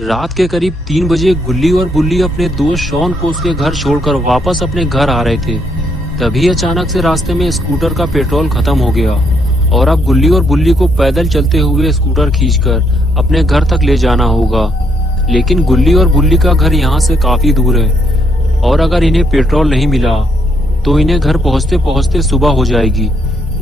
रात के करीब 3 बजे गुल्ली और बुल्ली अपने दोस्त शॉन को उसके घर छोड़कर वापस अपने घर आ रहे थे। तभी अचानक से रास्ते में स्कूटर का पेट्रोल खत्म हो गया और अब गुल्ली और बुल्ली को पैदल चलते हुए स्कूटर खींचकर अपने घर तक ले जाना होगा। लेकिन गुल्ली और बुल्ली का घर यहाँ से काफी दूर है और अगर इन्हें पेट्रोल नहीं मिला तो इन्हें घर पहुँचते पहुँचते सुबह हो जाएगी।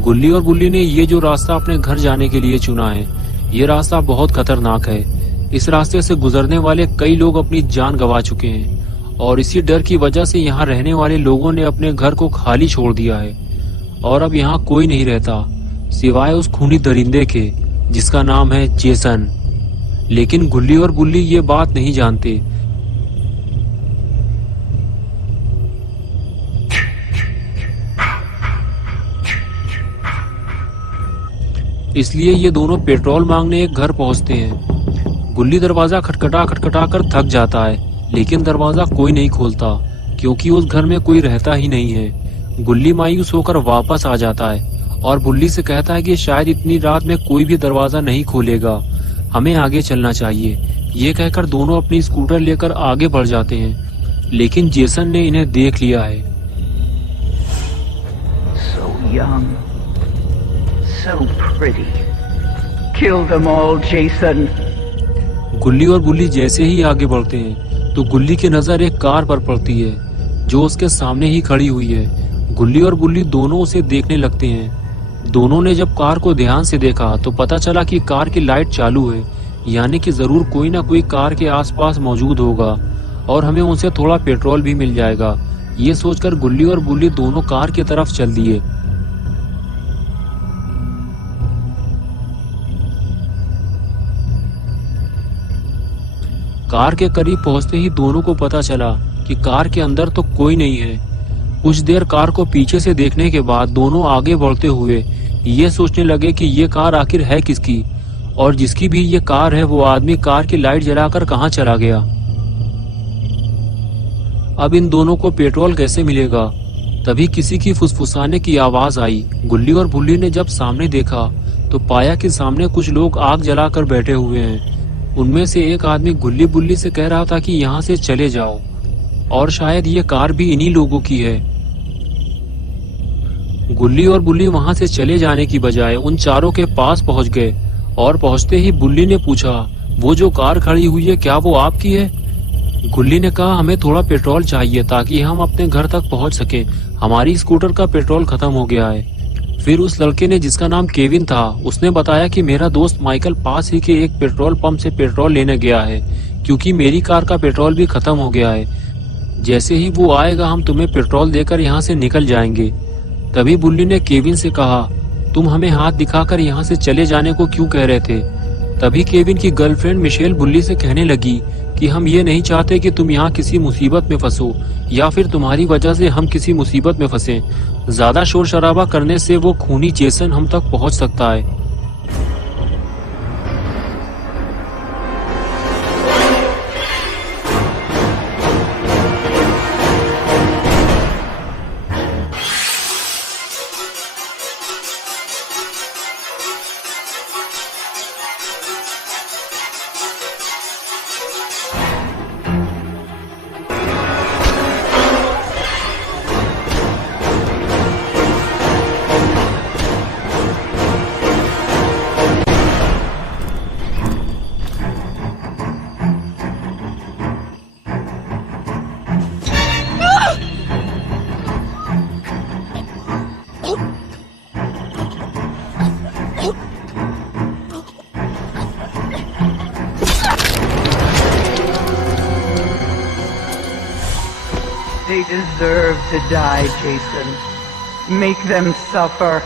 गुल्ली और बुल्ली ने ये जो रास्ता अपने घर जाने के लिए चुना है, ये रास्ता बहुत खतरनाक है। इस रास्ते से गुजरने वाले कई लोग अपनी जान गंवा चुके हैं और इसी डर की वजह से यहाँ रहने वाले लोगों ने अपने घर को खाली छोड़ दिया है और अब यहाँ कोई नहीं रहता सिवाय उस खूनी दरिंदे के जिसका नाम है जेसन। लेकिन गुल्ली और बुल्ली ये बात नहीं जानते। इसलिए ये दोनों पेट्रोल मांगने एक घर पहुंचते हैं। गुल्ली दरवाजा खटखटा खटखटा कर थक जाता है, लेकिन दरवाजा कोई नहीं खोलता क्योंकि उस घर में कोई रहता ही नहीं है। गुल्ली मायूस होकर वापस आ जाता है और बुल्ली से कहता है कि शायद इतनी रात में कोई भी दरवाजा नहीं खोलेगा, हमें आगे चलना चाहिए। ये कहकर दोनों अपनी स्कूटर लेकर आगे बढ़ जाते हैं, लेकिन जेसन ने इन्हें देख लिया है। So young, so pretty. Kill them all, Jason. गुल्ली और बुल्ली जैसे ही आगे बढ़ते हैं तो गुल्ली की नजर एक कार पर पड़ती है जो उसके सामने ही खड़ी हुई है। गुल्ली और बुल्ली दोनों उसे देखने लगते हैं। दोनों ने जब कार को ध्यान से देखा तो पता चला कि कार की लाइट चालू है, यानी कि जरूर कोई ना कोई कार के आसपास मौजूद होगा और हमें उनसे थोड़ा पेट्रोल भी मिल जाएगा। ये सोचकर गुल्ली और बुल्ली दोनों कार की तरफ चल दिए। कार के करीब पहुंचते ही दोनों को पता चला कि कार के अंदर तो कोई नहीं है। कुछ देर कार को पीछे से देखने के बाद दोनों आगे बढ़ते हुए ये सोचने लगे कि ये कार आखिर है किसकी और जिसकी भी ये कार है वो आदमी कार की लाइट जलाकर कहाँ चला गया। अब इन दोनों को पेट्रोल कैसे मिलेगा। तभी किसी की फुसफुसाने की आवाज आई। गुल्ली और बुल्ली ने जब सामने देखा तो पाया कि सामने कुछ लोग आग जलाकर बैठे हुए हैं। उनमें से एक आदमी गुल्ली बुल्ली से कह रहा था कि यहाँ से चले जाओ और शायद ये कार भी इन्हीं लोगों की है। गुल्ली और बुल्ली वहां से चले जाने की बजाय उन चारों के पास पहुंच गए और पहुंचते ही बुल्ली ने पूछा, वो जो कार खड़ी हुई है क्या वो आपकी है? गुल्ली ने कहा, हमें थोड़ा पेट्रोल चाहिए ताकि हम अपने घर तक पहुंच सके, हमारी स्कूटर का पेट्रोल खत्म हो गया है। फिर उस लड़के ने जिसका नाम केविन था उसने बताया कि मेरा दोस्त माइकल पास ही के एक पेट्रोल पंप से पेट्रोल लेने गया है क्योंकि मेरी कार का पेट्रोल भी खत्म हो गया है। जैसे ही वो आएगा हम तुम्हें पेट्रोल देकर यहाँ से निकल जाएंगे। तभी बुल्ली ने केविन से कहा, तुम हमें हाथ दिखाकर यहाँ से चले जाने को क्यों कह रहे थे? तभी केविन की गर्लफ्रेंड मिशेल बुल्ली से कहने लगी कि हम ये नहीं चाहते कि तुम यहाँ किसी मुसीबत में फंसो या फिर तुम्हारी वजह से हम किसी मुसीबत में फंसे। ज्यादा शोर शराबा करने से वो खूनी जेसन हम तक पहुँच सकता है। They deserve to die, Jason. Make them suffer.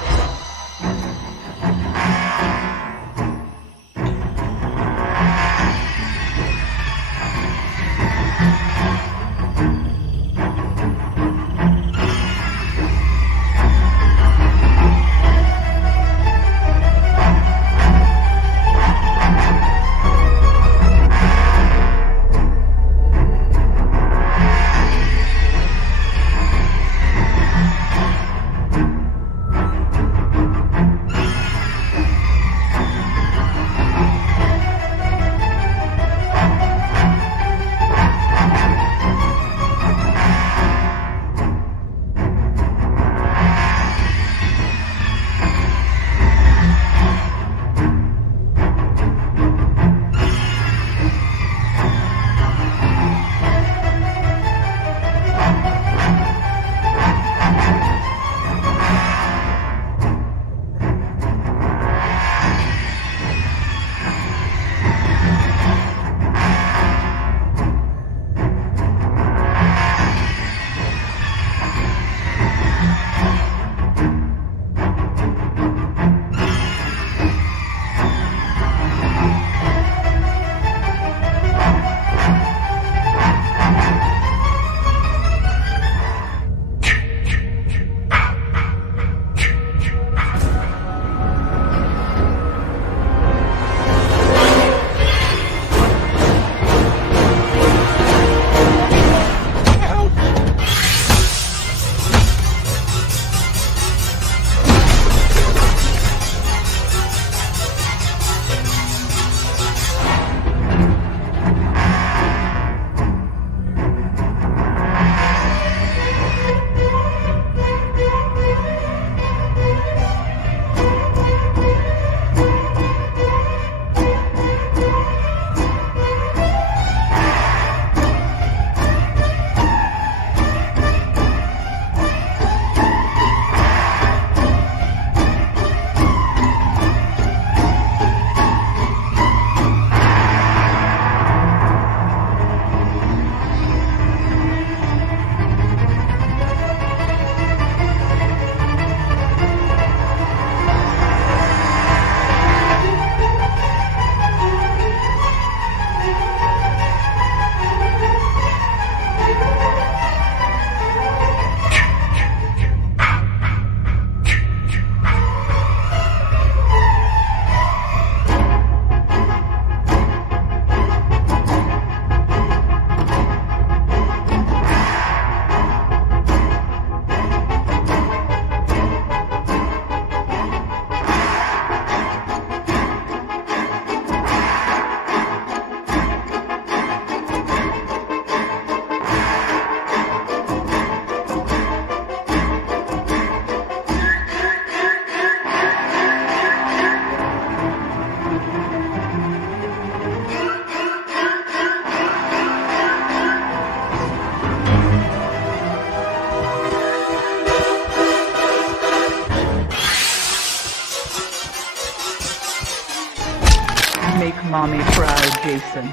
Make Mommy proud, Jason.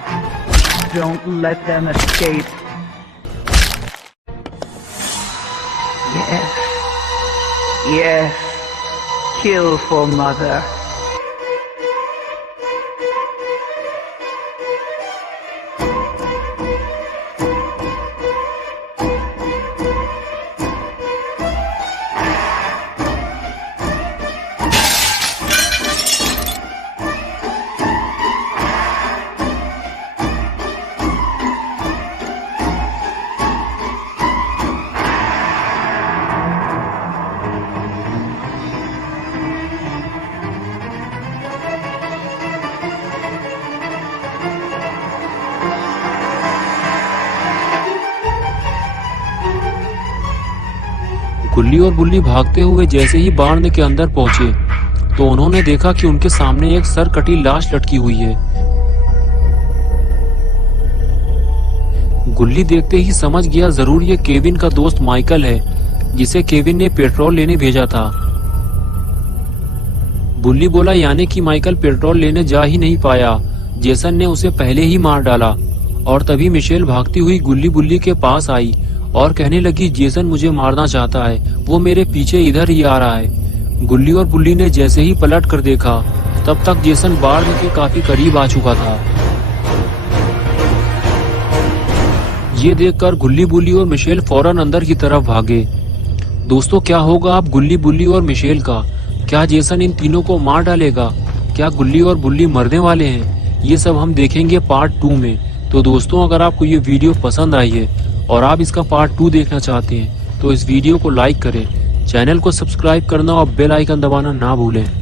Don't let them escape. Yes. Yes. Kill for Mother. गुल्ली और बुल्ली भागते हुए जैसे ही बाण के अंदर पहुंचे तो उन्होंने देखा कि उनके सामने एक सर कटी लाश लटकी हुई है। गुल्ली देखते ही समझ गया जरूर ये केविन का दोस्त माइकल है जिसे केविन ने पेट्रोल लेने भेजा था। बुल्ली बोला यानी कि माइकल पेट्रोल लेने जा ही नहीं पाया, जेसन ने उसे पहले ही मार डाला। और तभी मिशेल भागती हुई गुल्ली बुल्ली के पास आई और कहने लगी जेसन मुझे मारना चाहता है, वो मेरे पीछे इधर ही आ रहा है। गुल्ली और बुल्ली ने जैसे ही पलट कर देखा तब तक जेसन बाढ़ के काफी करीब आ चुका था। ये देखकर गुल्ली बुल्ली और मिशेल फौरन अंदर की तरफ भागे। दोस्तों क्या होगा अब गुल्ली बुल्ली और मिशेल का? क्या जेसन इन तीनों को मार डालेगा? क्या गुल्ली और बुल्ली मरने वाले हैं? ये सब हम देखेंगे पार्ट 2 में। तो दोस्तों अगर आपको ये वीडियो पसंद आई है और आप इसका पार्ट 2 देखना चाहते हैं तो इस वीडियो को लाइक करें, चैनल को सब्सक्राइब करना और बेल आइकन दबाना ना भूलें।